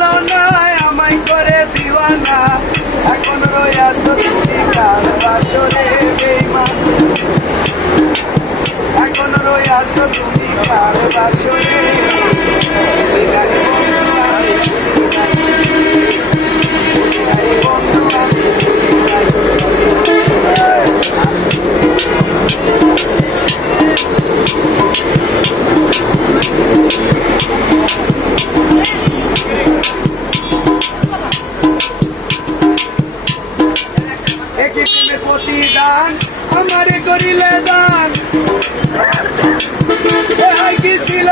না আমায় করে দিওয়ানা। এখন রয়াস তুমি কার বাসরে বেইমান। এখন রয়াস তুমি কার বাসরে। একই প্রেমে প্রতিদান আমারে করিলে দান। কি ছিল